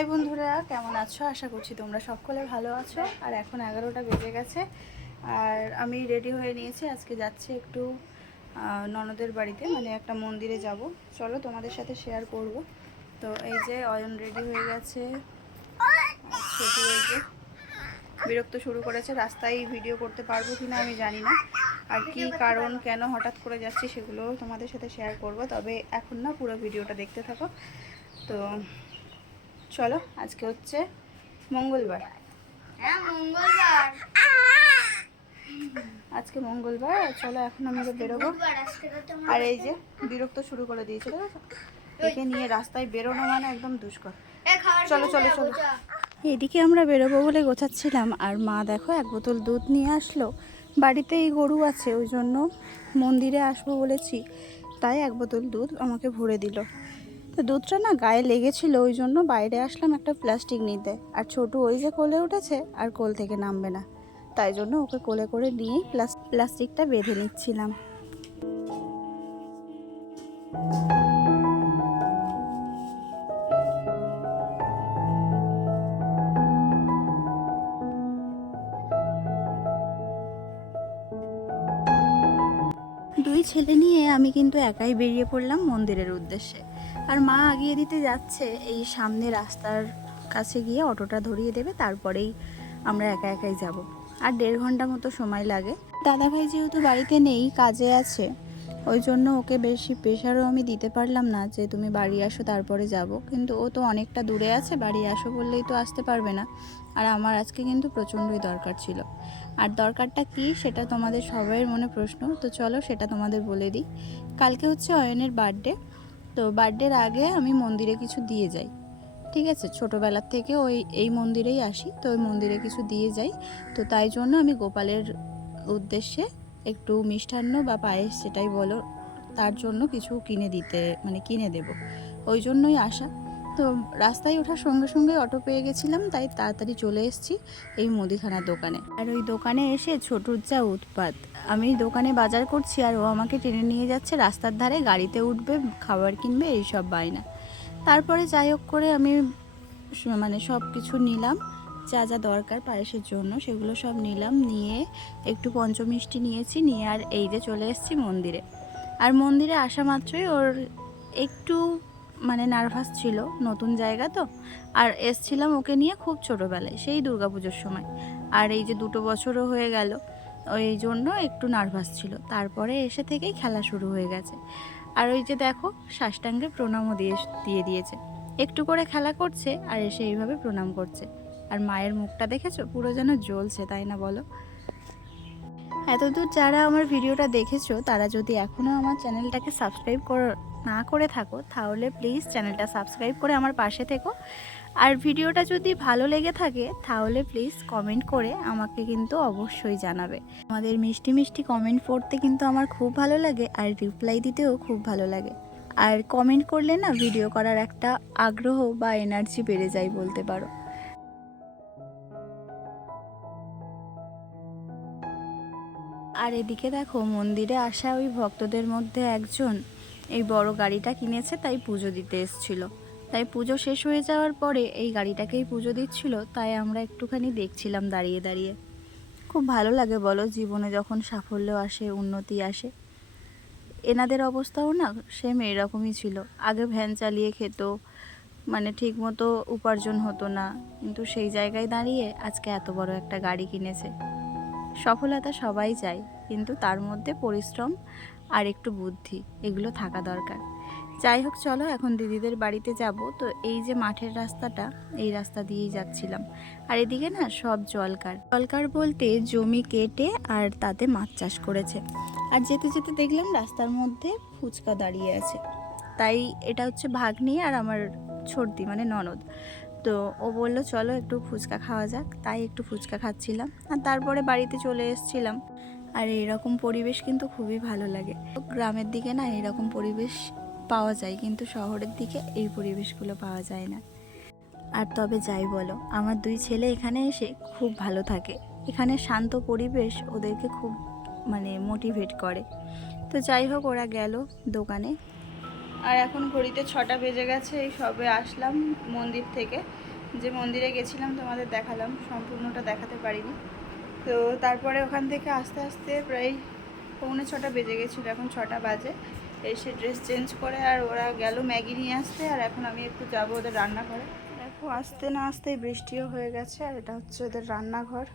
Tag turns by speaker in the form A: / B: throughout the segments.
A: High বন্ধুরা, কেমন আছো? আশা করছি তোমরা সকলে ভালো আছো। আর এখন এগারোটা বেজে গেছে। আর আমি রেডি হয়ে নিয়েছি। আজকে যাচ্ছি একটু ননদের বাড়িতে মানে একটা মন্দিরে যাব। চলো তোমাদের সাথে শেয়ার করব। তো এই যে অয়ন রেডি হয়ে গেছে। বিরক্ত শুরু করেছে। রাস্তায় ভিডিও করতে পারব কি না আমি জানি না। আর কি কারণ, কেন হঠাৎ করে যাচ্ছি সেগুলো তোমাদের সাথে শেয়ার করব। তবে এখন না পুরো ভিডিওটা দেখতে থাকো। তো চলো আজকে হচ্ছে মঙ্গলবার।
B: হ্যাঁ
A: আজকে মঙ্গলবার চলো এখন আমরা বেরোবো। আর এই যে বিরক্ত শুরু করে দিয়েছে দেখেছ? একে নিয়ে রাস্তায় বেরোনো মানে একদম দুষ্কর। চলো, চলো, চলো। এদিকে আমরা বেরোবো বলে গোছাচ্ছিলাম আর মা দেখো এক বোতল দুধ নিয়ে আসলো। বাড়িতেই গরু আছে ওই জন্য মন্দিরে আসব বলেছি। তাই এক বোতল দুধ আমাকে ভরে দিল। তো দুধটা না গায়ে লেগেছিল, ওই জন্য বাইরে আসলাম একটা প্লাস্টিক নিতে। আর ছোট ওই যে কোলে উঠেছে, আর কোল থেকে নামবে না। তাই জন্য ওকে কোলে করে নিয়ে প্লাস প্লাস্টিকটা বেঁধে নিচ্ছিলাম। দুই ছেলে নিয়ে আমি কিন্তু একাই বেরিয়ে পড়লাম মন্দিরের উদ্দেশ্যে। আর মা আগিয়ে দিতে যাচ্ছে, এই সামনে রাস্তার কাছে গিয়ে অটোটা ধরিয়ে দেবে, তারপরেই আমরা একা একাই যাব। আর দেড় ঘণ্টা মতো সময় লাগে। দাদাভাই যেহেতু বাড়িতে নেই, কাজে আছে ওই জন্য ওকে বেশি প্রেশারও আমি দিতে পারলাম না যে তুমি বাড়ি আসো, তারপরে যাব। কিন্তু ও তো অনেকটা দূরে আছে, বাড়ি আসো বললেই তো আসতে পারবে না। আর আমার আজকে কিন্তু প্রচণ্ডই দরকার ছিল। আর দরকারটা কি, সেটা তোমাদের সবাইয়ের মনে প্রশ্ন। তো চলো সেটা তোমাদের বলে দিই। কালকে হচ্ছে অয়নের বার্থডে তো বার্থডের আগে আমি মন্দিরে কিছু দিয়ে যাই। ঠিক আছে? ছোটোবেলার থেকে ওই, এই মন্দিরেই আসি। তো ওই মন্দিরে কিছু দিয়ে যাই। তো তাই জন্য আমি গোপালের উদ্দেশ্যে একটু মিষ্টান্ন বা পায়েস সেটাই বলো, তার জন্য কিছু কিনে দিতে মানে কিনে দেব। ওই জন্যই আসা। তো রাস্তায় ওঠার সঙ্গে সঙ্গে অটো পেয়ে গেছিলাম, তাই তাড়াতাড়ি চলে এসেছি এই মুদিখানার দোকানে। আর ওই দোকানে এসে ছোটুর যা উৎপাত, আমি দোকানে বাজার করছি আর ও আমাকে টেনে নিয়ে যাচ্ছে, রাস্তার ধারে গাড়িতে উঠবে, খাবার কিনবে, এইসব বায়না। তারপরে যাই হোক করে আমি মানে সব কিছু নিলাম। যা যা দরকার পায়েসের জন্য সেগুলো সব নিলাম, নিয়ে একটু পঞ্চমিষ্টি নিয়েছি, নিয়ে আর এই যে চলে এসেছি মন্দিরে। আর মন্দিরে আসা মাত্রই ওর একটু মানে নার্ভাস ছিল, নতুন জায়গা তো। আর এসছিলাম ওকে নিয়ে খুব ছোটোবেলায়, সেই দুর্গাপুজোর সময়। আর এই যে দুটো বছরও হয়ে গেল, ওই জন্য একটু নার্ভাস ছিল। তারপরে এসে থেকেই খেলা শুরু হয়ে গেছে। আর ওই যে দেখো, সাষ্টাঙ্গে প্রণামও দিয়ে দিয়ে দিয়েছে। একটু করে খেলা করছে আর এসে এইভাবে প্রণাম করছে। আর মায়ের মুখটা দেখেছ? পুরো যেন জ্বলছে, তাই না বলো? এতদূর যারা আমার ভিডিওটা দেখেছ, তারা যদি এখনও আমার চ্যানেলটাকে সাবস্ক্রাইব কর, না করে থাকো, তাহলে প্লিজ চ্যানেলটা সাবস্ক্রাইব করে আমার পাশে থেকো। আর ভিডিওটা যদি ভালো লেগে থাকে, তাহলে প্লিজ কমেন্ট করে আমাকে কিন্তু অবশ্যই জানাবে। আমাদের মিষ্টি মিষ্টি কমেন্ট পড়তে কিন্তু আমার খুব ভালো লাগে, আর রিপ্লাই দিতেও খুব ভালো লাগে। আর কমেন্ট করলে না, ভিডিও করার একটা আগ্রহ বা এনার্জি বেড়ে যায় বলতে পারো। আর এদিকে দেখো, মন্দিরে আসা ওই ভক্তদের মধ্যে একজন এই বড় গাড়িটা কিনেছে, তাই পুজো দিতে এসছিল। তাই পুজো শেষ হয়ে যাওয়ার পরে এই গাড়িটাকেই পুজো দিচ্ছিল, তাই আমরা একটুখানি দেখছিলাম দাঁড়িয়ে দাঁড়িয়ে। খুব ভালো লাগে বলো, জীবনে যখন সাফল্য আসে, উন্নতি আসে। এনাদের অবস্থাও না সেম এরকমই ছিল। আগে ভ্যান চালিয়ে খেত মানে ঠিক মতো উপার্জন হতো না, কিন্তু সেই জায়গায় দাঁড়িয়ে আজকে এত বড় একটা গাড়ি কিনেছে। সফলতা সবাই চায়, কিন্তু তার মধ্যে পরিশ্রম আর একটু বুদ্ধি, এগুলো থাকা দরকার। যাই হোক, চলো, এখন দিদিদের বাড়িতে যাব। তো এই যে মাঠের রাস্তাটা, এই রাস্তা দিয়েই যাচ্ছিলাম। আর এদিকে না, সব জলকার। জলকার বলতে জমি কেটে আর তাতে মাছ চাষ করেছে। আর যেতে যেতে দেখলাম রাস্তার মধ্যে ফুচকা দাঁড়িয়ে আছে। তাই এটা হচ্ছে ভাগ্নি আর আমার ছর্দি মানে ননদ। তো ও বলল, চলো একটু ফুচকা খাওয়া যাক। তাই একটু ফুচকা খাচ্ছিলাম। আর তারপরে বাড়িতে চলে এসেছিলাম। আর এরকম পরিবেশ কিন্তু খুবই ভালো লাগে। গ্রামের দিকে না এরকম পরিবেশ পাওয়া যায়, কিন্তু শহরের দিকে এই পরিবেশগুলো পাওয়া যায় না। আর তবে যাই বলো, আমার দুই ছেলে এখানে এসে খুব ভালো থাকে। এখানে শান্ত পরিবেশ ওদেরকে খুব মানে মোটিভেট করে। তো যাই হোক, ওরা গেল দোকানে। আর এখন ঘড়িতে ছটা বেজে গেছে, এই সবে আসলাম মন্দির থেকে। যে মন্দিরে গেছিলাম, তোমাদের দেখালাম, সম্পূর্ণটা দেখাতে পারিনি। তো তারপরে ওখান থেকে আস্তে আস্তে প্রায় পৌনে ছটা বেজে গেছিল, এখন ছটা বাজে। এসে ড্রেস চেঞ্জ করে আর ওরা গেল ম্যাগি নিয়ে আসতে, আর এখন আমি একটু যাব ওদের রান্নাঘরে। দেখো, আসতে না আসতেই বৃষ্টিও হয়ে গেছে, আর এটা হচ্ছে ওদের রান্নাঘর।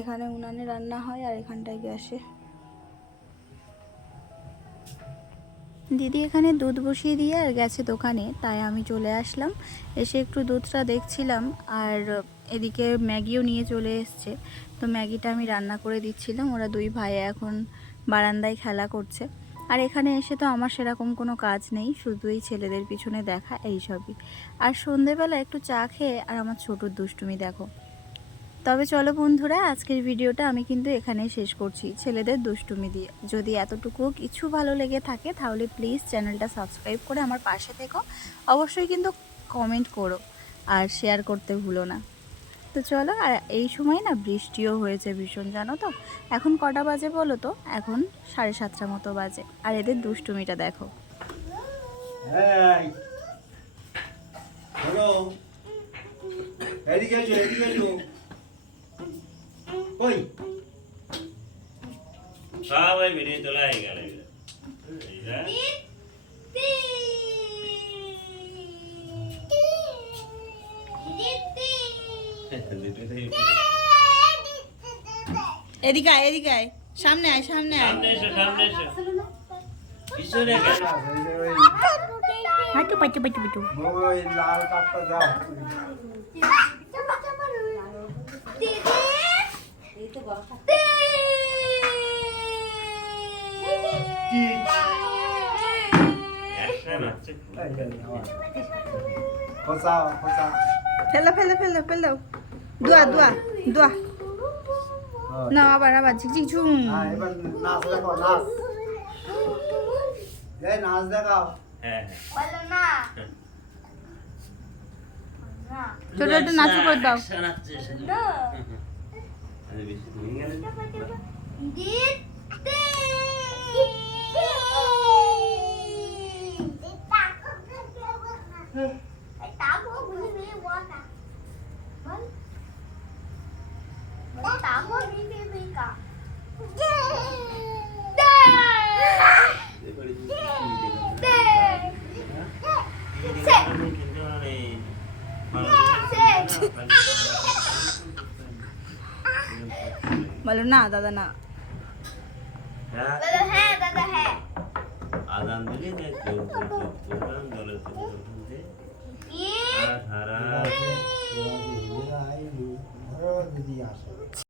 A: এখানে উনানে রান্না হয় আর এখানটায় গ্যাসে। দিদি এখানে দুধ বসিয়ে দিয়ে আর গেছে দোকানে, তাই আমি চলে আসলাম। এসে একটু দুধটা দেখছিলাম আর এদিকে ম্যাগিও নিয়ে চলে এসছে। তো ম্যাগিটা আমি রান্না করে দিচ্ছিলাম, ওরা দুই ভাই এখন বারান্দায় খেলা করছে। আর এখানে এসে তো আমার সেরকম কোনো কাজ নেই শুধু এই ছেলেদের পিছনে দেখা এইসবই আর সন্ধেবেলা একটু চা খেয়ে, আর আমার ছোটোর দুষ্টুমি দেখো। তবে চলো বন্ধুরা, আজকের ভিডিওটা আমি কিন্তু এখানেই শেষ করছি ছেলেদের দুষ্টুমি দিয়ে। যদি এতটুকু কিছু ভালো লেগে থাকে, তাহলে প্লিজ চ্যানেলটা সাবস্ক্রাইব করে আমার পাশে থেকো। অবশ্যই কিন্তু কমেন্ট করো আর শেয়ার করতে ভুলো না। তো চলো, আর এই সময় না বৃষ্টিও হয়েছে ভীষণ, জানো তো? এখন কটা বাজে বলো তো? এখন সাড়ে সাতটা মতো বাজে। আর এদের দুষ্টুমিটা দেখো।
C: এই
D: ভিডিও তোলা হয়ে গেল
A: এদিকে আয় এদিকে আয়। সামনে আয় সামনে আয়।
D: সামনে এসো সামনে এসো। পিছনে গেল।
A: হাঁটু
C: ওই লাল কাপটা দাও এই
A: ফেলো ফেলো ফেলো ফেলো। দোয়া দোয়া দোয়া। না আবার আবার ঝিকঝিক ঝুম।
C: হ্যাঁ এবার নাচ দেখাও নাচ। নাচ দেখাও।
D: হ্যাঁ
B: না না
A: ছোট একটা নাচু করে দাও।
D: অ্যাকশন হচ্ছে শুধু।
B: না
D: আরে বেশি হয়ে গেল
B: দিতে তাকো ঘুরে বসা বল তাকো ঘুরে বেকা
D: এবারে তুমি
B: সে
D: কিন্তু মানে
A: বলো না
D: আদান দিলে যে কেউ প্রোগ্রাম দলের